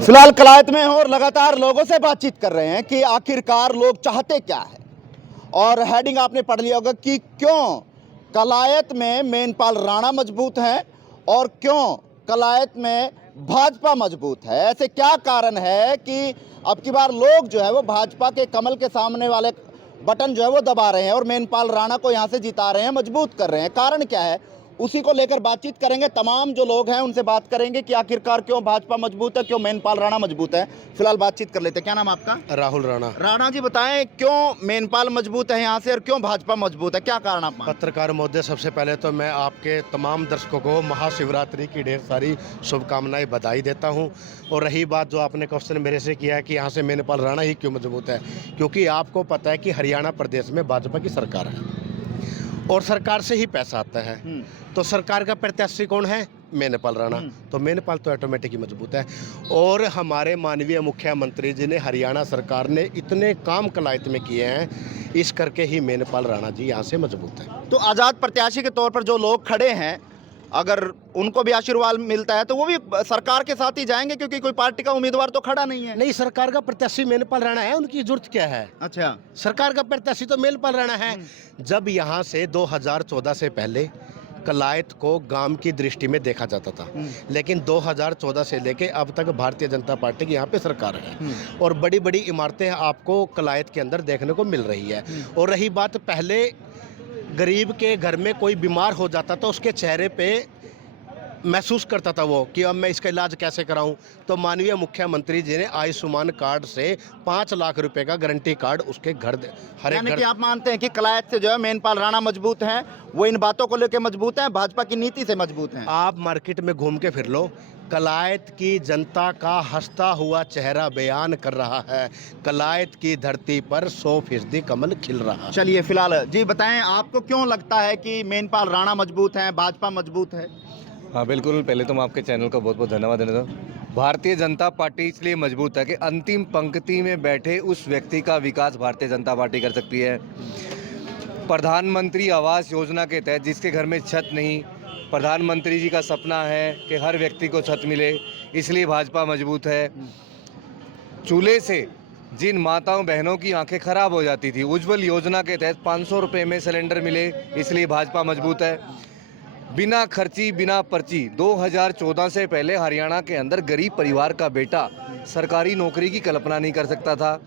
फिलहाल कलायत में हैं और लगातार लोगों से बातचीत कर रहे हैं कि आखिरकार लोग चाहते क्या है। और हेडिंग आपने पढ़ लिया होगा कि क्यों कलायत में मेनपाल राणा मजबूत हैं और क्यों कलायत में भाजपा मजबूत है। ऐसे क्या कारण है कि अब की बार लोग जो है वो भाजपा के कमल के सामने वाले बटन जो है वो दबा रहे हैं और मेनपाल राणा को यहां से जिता रहे हैं, मजबूत कर रहे हैं। कारण क्या है, उसी को लेकर बातचीत करेंगे। तमाम जो लोग हैं उनसे बात करेंगे कि आखिरकार क्यों भाजपा मजबूत है, क्यों मेनपाल राणा मजबूत है। फिलहाल बातचीत कर लेते हैं। क्या नाम आपका? राहुल राणा। राणा जी बताएं, क्यों मेनपाल मजबूत है यहाँ से और क्यों भाजपा मजबूत है, क्या कारण आप मानते हैं? पत्रकार महोदय, सबसे पहले तो मैं आपके तमाम दर्शकों को महाशिवरात्रि की ढेर सारी शुभकामनाएं, बधाई देता हूं। और रही बात जो आपने क्वेश्चन मेरे से किया है कि यहाँ से मेनपाल राणा ही क्यों मजबूत है, क्योंकि आपको पता है कि हरियाणा प्रदेश में भाजपा की सरकार है और सरकार से ही पैसा आता है। तो सरकार का प्रत्याशी कौन है? मेनपाल राणा। तो मेनपाल तो ऑटोमेटिक ही मजबूत है। और हमारे माननीय मुख्यमंत्री जी ने, हरियाणा सरकार ने इतने काम कलायत में किए हैं, इस करके ही मेनपाल राणा जी यहाँ से मजबूत है। तो आज़ाद प्रत्याशी के तौर पर जो लोग खड़े हैं, अगर उनको भी आशीर्वाद मिलता है तो वो भी सरकार के साथ ही जाएंगे, क्योंकि कोई पार्टी का उम्मीदवार तो खड़ा नहीं है। नहीं, सरकार का प्रत्याशी मेनपाल राणा है, उनकी जरूरत क्या है? अच्छा, सरकार का प्रत्याशी तो मेनपाल राणा है। जब यहाँ से 2014 से पहले कलायत को गांव की दृष्टि में देखा जाता था, लेकिन 2014 से लेके अब तक भारतीय जनता पार्टी की यहाँ पे सरकार है और बड़ी बड़ी इमारतें आपको कलायत के अंदर देखने को मिल रही है। और रही बात, पहले गरीब के घर में कोई बीमार हो जाता तो उसके चेहरे पे महसूस करता था वो कि अब मैं इसका इलाज कैसे कराऊं। तो माननीय मुख्यमंत्री जी ने आयुष्मान कार्ड से 5 लाख रुपए का गारंटी कार्ड उसके घर, हर एक यानी कि घर। आप मानते हैं कि कलायत से जो है मेनपाल राणा मजबूत हैं, वो इन बातों को लेकर मजबूत हैं, भाजपा की नीति से मजबूत हैं। आप मार्केट में घूम के फिर लो, कलायत की जनता का हंसता हुआ चेहरा बयान कर रहा है, कलायत की धरती पर 100% कमल खिल रहा है। चलिए, फिलहाल जी बताएं, आपको क्यों लगता है कि मेनपाल राणा मजबूत हैं, भाजपा मजबूत है? हाँ बिल्कुल, पहले तो मैं आपके चैनल का बहुत बहुत धन्यवाद देना था। भारतीय जनता पार्टी इसलिए मजबूत है कि अंतिम पंक्ति में बैठे उस व्यक्ति का विकास भारतीय जनता पार्टी कर सकती है। प्रधानमंत्री आवास योजना के तहत जिसके घर में छत नहीं, प्रधानमंत्री जी का सपना है कि हर व्यक्ति को छत मिले, इसलिए भाजपा मजबूत है। चूल्हे से जिन माताओं बहनों की आंखें खराब हो जाती थी, उज्ज्वल योजना के तहत 500 रुपये में सिलेंडर मिले, इसलिए भाजपा मजबूत है। बिना खर्ची बिना पर्ची, 2014 से पहले हरियाणा के अंदर गरीब परिवार का बेटा सरकारी नौकरी की कल्पना नहीं कर सकता था।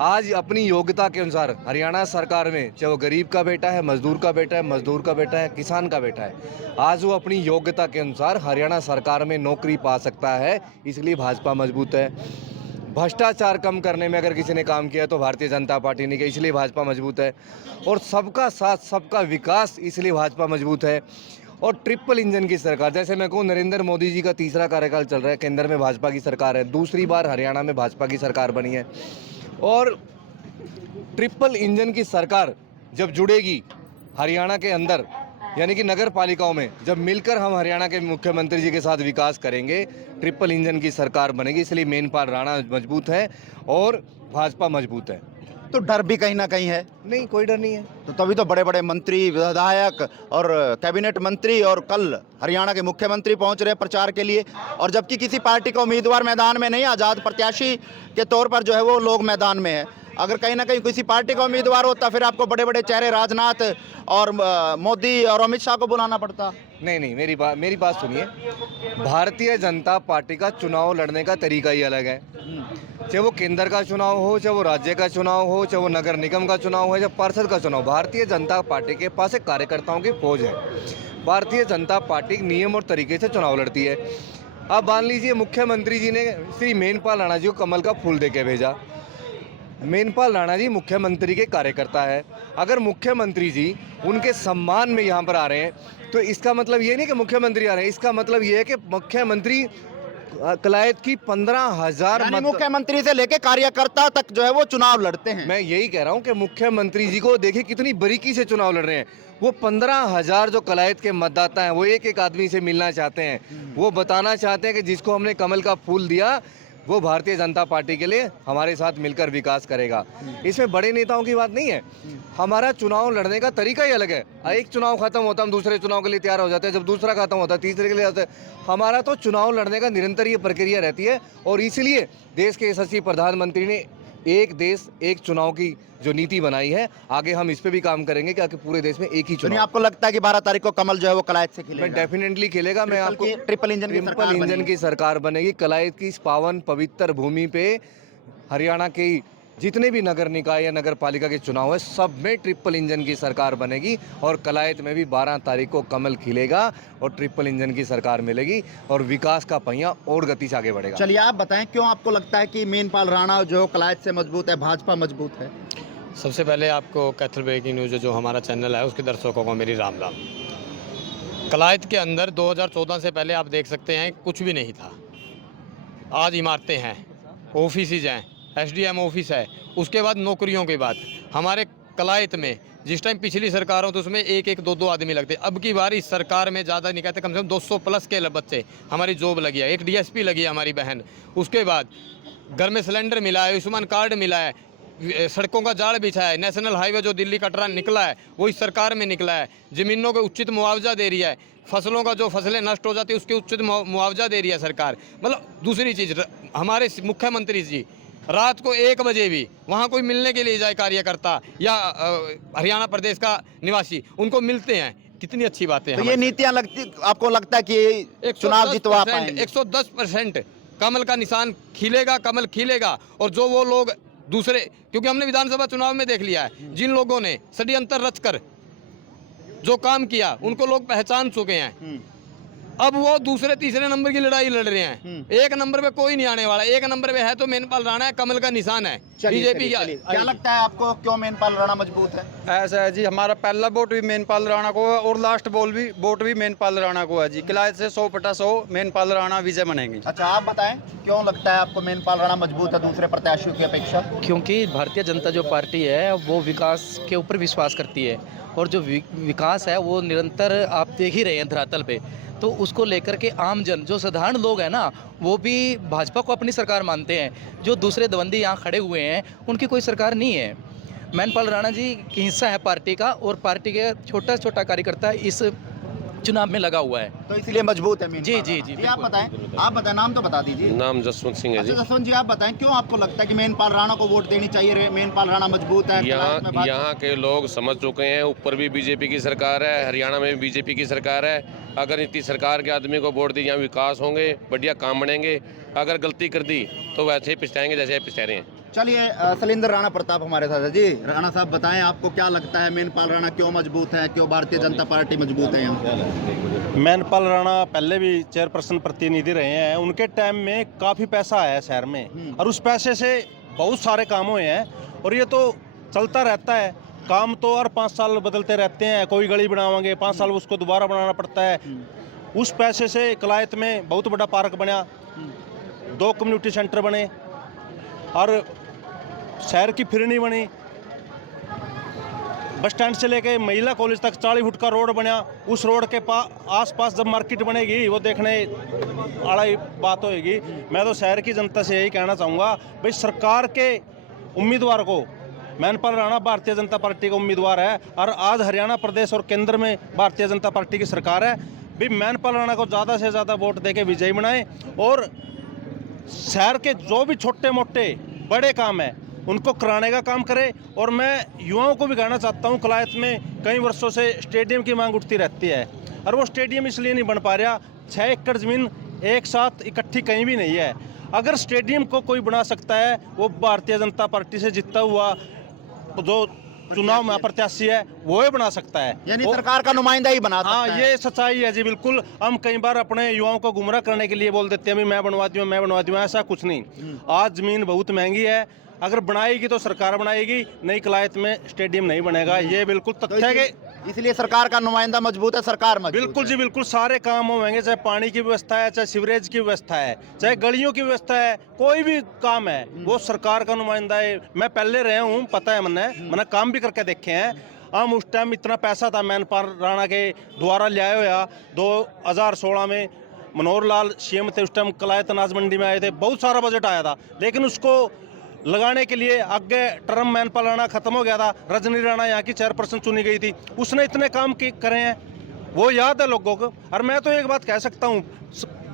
आज अपनी योग्यता के अनुसार हरियाणा सरकार में, चाहे वो गरीब का बेटा है, मजदूर का बेटा है, मजदूर का बेटा है, किसान का बेटा है, आज वो अपनी योग्यता के अनुसार हरियाणा सरकार में नौकरी पा सकता है, इसलिए भाजपा मजबूत है। भ्रष्टाचार कम करने में अगर किसी ने काम किया तो भारतीय जनता पार्टी ने किया, इसलिए भाजपा मजबूत है। और सबका साथ सबका विकास, इसलिए भाजपा मजबूत है। और ट्रिपल इंजन की सरकार, जैसे मैं कहूँ, नरेंद्र मोदी जी का तीसरा कार्यकाल चल रहा है, केंद्र में भाजपा की सरकार है, दूसरी बार हरियाणा में भाजपा की सरकार बनी है। और ट्रिपल इंजन की सरकार जब जुड़ेगी हरियाणा के अंदर, यानी कि नगर पालिकाओं में, जब मिलकर हम हरियाणा के मुख्यमंत्री जी के साथ विकास करेंगे, ट्रिपल इंजन की सरकार बनेगी, इसलिए मेनपाल राणा मजबूत है और भाजपा मजबूत है। तो डर भी कहीं ना कहीं है? नहीं, कोई डर नहीं है। तो तभी तो बड़े बड़े मंत्री, विधायक और कैबिनेट मंत्री और कल हरियाणा के मुख्यमंत्री पहुंच रहे हैं प्रचार के लिए। और जबकि किसी पार्टी का उम्मीदवार मैदान में नहीं, आज़ाद प्रत्याशी के तौर पर जो है वो लोग मैदान में है। अगर कहीं ना कहीं किसी पार्टी का उम्मीदवार होता, फिर आपको बड़े बड़े चेहरे राजनाथ और मोदी और अमित शाह को बुलाना पड़ता। नहीं, मेरी बात सुनिए। भारतीय जनता पार्टी का चुनाव लड़ने का तरीका ही अलग है। चाहे वो केंद्र का चुनाव हो, चाहे वो राज्य का चुनाव हो, चाहे वो नगर निगम का चुनाव हो, या पार्षद का चुनाव, भारतीय जनता पार्टी के पास एक कार्यकर्ताओं की फौज है। भारतीय जनता पार्टी नियम और तरीके से चुनाव लड़ती है। अब मान लीजिए मुख्यमंत्री जी ने श्री मेनपाल राणा जी को कमल का फूल दे के भेजा। मेनपाल राणा जी मुख्यमंत्री के कार्यकर्ता है। अगर मुख्यमंत्री जी उनके सम्मान में यहाँ पर आ रहे हैं, तो इसका मतलब ये नहीं कि मुख्यमंत्री आ रहे हैं, इसका मतलब ये है कि मुख्यमंत्री कलायत की 15,000 मुख्यमंत्री से लेके कार्यकर्ता तक जो है वो चुनाव लड़ते हैं। मैं यही कह रहा हूं कि मुख्यमंत्री जी को देखिए कितनी बारीकी से चुनाव लड़ रहे हैं। वो 15,000 जो कलायत के मतदाता हैं, वो एक एक आदमी से मिलना चाहते हैं। वो बताना चाहते हैं कि जिसको हमने कमल का फूल दिया, वो भारतीय जनता पार्टी के लिए हमारे साथ मिलकर विकास करेगा। इसमें बड़े नेताओं की बात नहीं है, हमारा चुनाव लड़ने का तरीका ही अलग है। एक चुनाव खत्म होता है, हम दूसरे चुनाव के लिए तैयार हो जाते हैं, जब दूसरा खत्म होता है तीसरे के लिए जाते हैं। हमारा तो चुनाव लड़ने का निरंतर ये प्रक्रिया रहती है, और इसीलिए देश के यशस्वी प्रधानमंत्री ने एक देश एक चुनाव की जो नीति बनाई है। आगे हम इस पे भी काम करेंगे कि पूरे देश में एक ही तो चुनाव। आपको लगता है कि 12 तारीख को कमल जो है वो कलायत से खिलेगा? मैं डेफिनेटली खेलेगा। मैं आपको ट्रिपल इंजन की सरकार बनेगी। कलायत की इस पावन पवित्र भूमि पे हरियाणा के जितने भी नगर निकाय या नगर पालिका के चुनाव है, सब में ट्रिपल इंजन की सरकार बनेगी, और कलायत में भी 12 तारीख को कमल खिलेगा और ट्रिपल इंजन की सरकार मिलेगी, और विकास का पहिया और गति से आगे बढ़ेगा। चलिए आप बताएं, क्यों आपको लगता है कि मेनपाल राणा जो कलायत से मजबूत है, भाजपा मजबूत है? सबसे पहले आपको कैथल ब्रेकिंग न्यूज़ जो हमारा चैनल है उसके दर्शकों को मेरी राम राम। कलायत के अंदर 2014 से पहले आप देख सकते हैं कुछ भी नहीं था। आज इमारतें हैं, ऑफिसेज हैं, एसडीएम ऑफिस है, उसके बाद नौकरियों की बात। हमारे कलायत में जिस टाइम पिछली सरकार हो तो उसमें एक एक दो दो आदमी लगते, अब की बार इस सरकार में ज़्यादा नहीं कहते, कम से कम 200 प्लस के बच्चे हमारी जॉब लगी है। एक डीएसपी लगी है हमारी बहन, उसके बाद घर में सिलेंडर मिला है, आयुष्मान कार्ड मिला है, सड़कों का जाल बिछा है, नेशनल हाईवे जो दिल्ली कटरा निकला है वो इस सरकार में निकला है, ज़मीनों को उचित मुआवजा दे रही है, फसलों का जो फसलें नष्ट हो जाती है उसके उचित मुआवजा दे रही है सरकार। मतलब दूसरी चीज़, हमारे मुख्यमंत्री जी रात को 1 बजे भी वहाँ कोई मिलने के लिए जाए कार्यकर्ता या हरियाणा प्रदेश का निवासी, उनको मिलते हैं, कितनी अच्छी बात है। तो ये नीतियाँ आपको लगता है कि चुनाव जितवा पाएंगे? 110% कमल का निशान खिलेगा, कमल खिलेगा। और जो वो लोग दूसरे, क्योंकि हमने विधानसभा चुनाव में देख लिया है, जिन लोगों ने षड्यंत्र रचकर जो काम किया उनको लोग पहचान चुके हैं। अब वो दूसरे तीसरे नंबर की लड़ाई लड़ रहे हैं, 1 नंबर पे कोई नहीं आने वाला। 1 नंबर पे है तो मेनपाल राणा है, कमल का निशान है। बीजेपी क्या लगता है आपको, क्यों मेनपाल राणा मजबूत है? ऐसा है जी, हमारा पहला वोट भी मेनपाल राणा को है और लास्ट वोट भी मेनपाल राणा को है जी। किलायत से 100/100 मेनपाल राणा विजय बनेंगे। अच्छा आप बताएं, क्यों लगता है आपको मेनपाल राणा मजबूत है दूसरे प्रत्याशियों की अपेक्षा? क्योंकि भारतीय जनता जो पार्टी है वो विकास के ऊपर विश्वास करती है, और जो विकास है वो निरंतर आप देख ही रहे हैं धरातल पे। तो उसको लेकर के आम जन, जो साधारण लोग हैं ना, वो भी भाजपा को अपनी सरकार मानते हैं। जो दूसरे दबंदी यहाँ खड़े हुए हैं उनकी कोई सरकार नहीं है। मेनपाल राणा जी की हिस्सा है पार्टी का, और पार्टी के छोटा छोटा कार्यकर्ता इस चुनाव में लगा हुआ है, तो इसलिए मजबूत है मेनपाल जी जी राणा। जी। आप बताएं, नाम तो बता दीजिए। नाम जसवंत सिंह है जी। अच्छा जसवंत जी, आप बताएं, क्यों आपको लगता है कि मेनपाल राणा को वोट देनी चाहिए? मेनपाल राणा मजबूत है यहाँ के लोग समझ चुके हैं, ऊपर भी बीजेपी की सरकार है, हरियाणा में भी बीजेपी की सरकार है। अगर इतनी सरकार के आदमी को वोट दी, यहाँ विकास होंगे, बढ़िया काम बनेंगे। अगर गलती कर दी तो वैसे ही पिछताएंगे जैसे पिछता रहे हैं। चलिए सलिंदर राणा प्रताप हमारे साथ है जी। राणा साहब बताएं, आपको क्या लगता है मेनपाल राणा क्यों मजबूत है, क्यों भारतीय जनता पार्टी मजबूत है यहाँ? मेनपाल राणा पहले भी चेयरपर्सन प्रतिनिधि रहे हैं, उनके टाइम में काफ़ी पैसा आया शहर में, और उस पैसे से बहुत सारे काम हुए हैं, और ये तो चलता रहता है। काम तो हर 5 साल बदलते रहते हैं। कोई गली बनावाएंगे, 5 साल उसको दोबारा बनाना पड़ता है। उस पैसे से कलायत में बहुत बड़ा पार्क बना, 2 कम्युनिटी सेंटर बने, और शहर की फिरनी बनी। बस स्टैंड से लेके महिला कॉलेज तक 40 फुट का रोड बना। उस रोड के आसपास जब मार्केट बनेगी वो देखने वाली बात होएगी। मैं तो शहर की जनता से यही कहना चाहूँगा, भाई सरकार के उम्मीदवार को, मेनपाल राणा भारतीय जनता पार्टी का उम्मीदवार है, और आज हरियाणा प्रदेश और केंद्र में भारतीय जनता पार्टी की सरकार है। भाई मेनपाल राणा को ज़्यादा से ज़्यादा वोट देके विजयी बनाएं, और शहर के जो भी छोटे मोटे बड़े काम हैं उनको कराने का काम करे। और मैं युवाओं को भी कहना चाहता हूं, कलायत में कई वर्षों से स्टेडियम की मांग उठती रहती है, और वो स्टेडियम इसलिए नहीं बन पा रहा। 6 एकड़ ज़मीन एक साथ इकट्ठी कहीं भी नहीं है। अगर स्टेडियम को कोई बना सकता है, वो भारतीय जनता पार्टी से जीता हुआ जो चुनाव में प्रत्याशी है वो ही बना सकता है, यानी सरकार का नुमाइंदा ही बना सकता है। हाँ, ये सच्चाई है जी। बिल्कुल, हम कई बार अपने युवाओं को गुमराह करने के लिए बोल देते हैं, मैं बनवाती हूँ, मैं बनवाती हूँ। ऐसा कुछ नहीं। आज ज़मीन बहुत महंगी है, अगर बनाएगी तो सरकार बनाएगी, नई कलायत में स्टेडियम नहीं बनेगा। ये बिल्कुल तथ्य है कि इसलिए सरकार का नुमाइंदा मजबूत है, सरकार मजबूत बिल्कुल जी, बिल्कुल सारे काम होंगे, चाहे पानी की व्यवस्था है, चाहे सीवरेज की व्यवस्था है, चाहे गलियों की व्यवस्था है, कोई भी काम है वो सरकार का नुमाइंदा है। मैं पहले रहे हूँ, पता है मैंने काम भी करके देखे हैं। हम उस टाइम इतना पैसा था मेनपाल राणा के द्वारा लिया हुआ 2016 में मनोहर लाल सीएम थे उस टाइम, कलायत अनाज मंडी में आए थे, बहुत सारा बजट आया था, लेकिन उसको लगाने के लिए आगे टर्म मैनपाल राणा खत्म हो गया था, रजनी राणा यहाँ की चेयरपर्सन चुनी गई थी, उसने इतने काम करे हैं वो याद है लोगों को। और मैं तो एक बात कह सकता हूँ,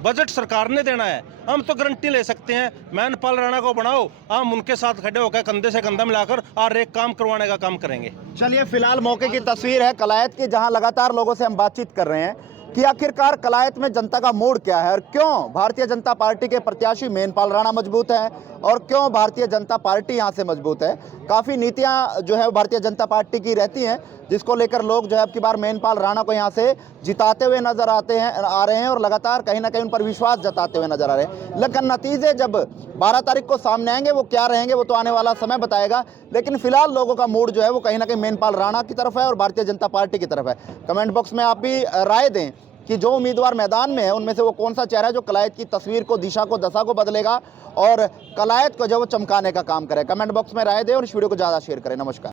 बजट सरकार ने देना है, हम तो गारंटी ले सकते हैं, मैनपाल राणा को बनाओ, हम उनके साथ खड़े होकर कंधे से कंधा मिलाकर और एक काम करवाने का काम करेंगे। चलिए, फिलहाल मौके की तस्वीर है कलायत की, जहां लगातार लोगों से हम बातचीत कर रहे हैं कि आखिरकार कलायत में जनता का मूड क्या है और क्यों भारतीय जनता पार्टी के प्रत्याशी मेनपाल राणा मजबूत है और क्यों भारतीय जनता पार्टी यहां से मजबूत है। काफ़ी नीतियां जो है भारतीय जनता पार्टी की रहती हैं, जिसको लेकर लोग जो है अब की बार मेनपाल राणा को यहां से जिताते हुए नजर आ रहे हैं और लगातार कहीं ना कहीं उन पर विश्वास जताते हुए नजर आ रहे हैं। लेकिन नतीजे जब 12 तारीख को सामने आएंगे वो क्या रहेंगे वो तो आने वाला समय बताएगा। लेकिन फिलहाल लोगों का मूड जो है वो कहीं ना कहीं मेनपाल राणा की तरफ है और भारतीय जनता पार्टी की तरफ है। कमेंट बॉक्स में आप भी राय दें कि जो उम्मीदवार मैदान में है उनमें से वो कौन सा चेहरा है जो कलायत की तस्वीर को, दिशा को, दशा को बदलेगा और कलायत को जो वो चमकाने का काम करे। कमेंट बॉक्स में राय दें और इस वीडियो को ज़्यादा शेयर करें। नमस्कार।